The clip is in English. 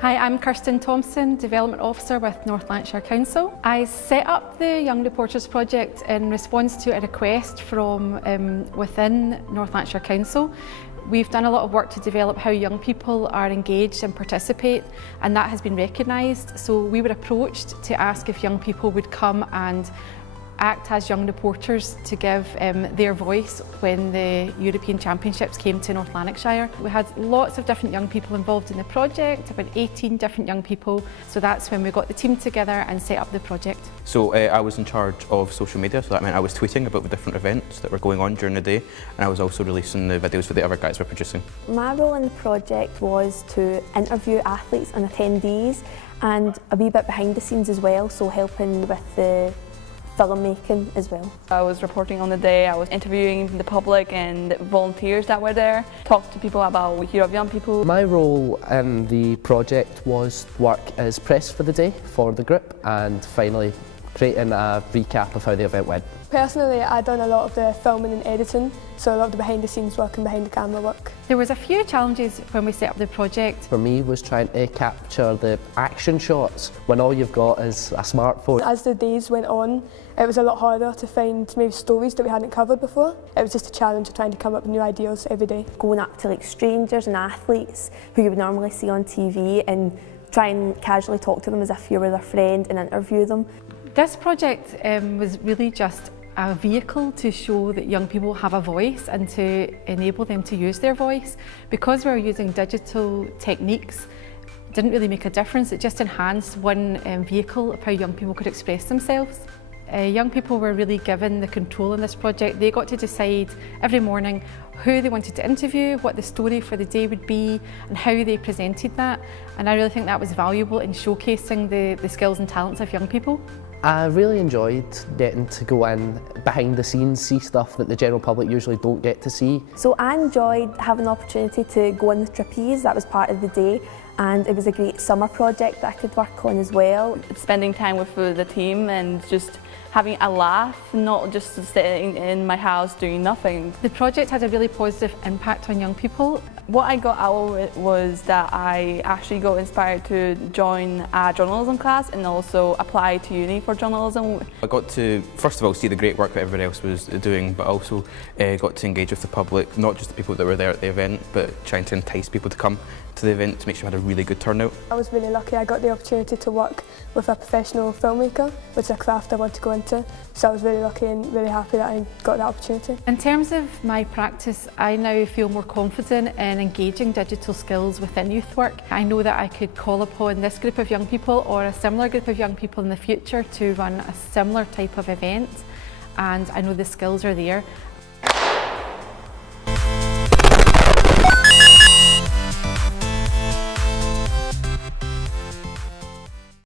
Hi, I'm Kirsten Thompson, Development Officer with North Lanarkshire Council. I set up the Young Reporters Project in response to a request from within North Lanarkshire Council. We've done a lot of work to develop how young people are engaged and participate, and that has been recognised. So we were approached to ask if young people would come and act as young reporters to give their voice when the European Championships came to North Lanarkshire. We had lots of different young people involved in the project, about 18 different young people, so that's when we got the team together and set up the project. So I was in charge of social media, so that meant I was tweeting about the different events that were going on during the day, and I was also releasing the videos that the other guys were producing. My role in the project was to interview athletes and attendees, and a wee bit behind the scenes as well, so helping with the filmmaking as well. I was reporting on the day, I was interviewing the public and volunteers that were there, talked to people about Year of Young People. My role in the project was work as press for the day for the group and finally creating a recap of how the event went. Personally, I'd done a lot of the filming and editing, so a lot of the behind the scenes work and behind the camera work. There was a few challenges when we set up the project. For me was trying to capture the action shots when all you've got is a smartphone. As the days went on, it was a lot harder to find maybe stories that we hadn't covered before. It was just a challenge of trying to come up with new ideas every day. Going up to like strangers and athletes who you would normally see on TV and try and casually talk to them as if you were their friend and interview them. This project was really just a vehicle to show that young people have a voice and to enable them to use their voice. Because we were using digital techniques, it didn't really make a difference. It just enhanced one vehicle of how young people could express themselves. Young people were really given the control in this project. They got to decide every morning who they wanted to interview, what the story for the day would be, and how they presented that. And I really think that was valuable in showcasing the skills and talents of young people. I really enjoyed getting to go in behind the scenes, see stuff that the general public usually don't get to see. So I enjoyed having the opportunity to go on the trapeze, that was part of the day, and it was a great summer project that I could work on as well. Spending time with the team and just having a laugh, not just sitting in my house doing nothing. The project had a really positive impact on young people. What I got out of it was that I actually got inspired to join a journalism class and also apply to uni for journalism. I got to, first of all, see the great work that everybody else was doing, but also got to engage with the public, not just the people that were there at the event, but trying to entice people to come to the event to make sure we had a really good turnout. I was really lucky. I got the opportunity to work with a professional filmmaker, which is a craft I want to go into. So I was really lucky and really happy that I got that opportunity. In terms of my practice, I now feel more confident in engaging digital skills within youth work. I know that I could call upon this group of young people or a similar group of young people in the future to run a similar type of event, and I know the skills are there.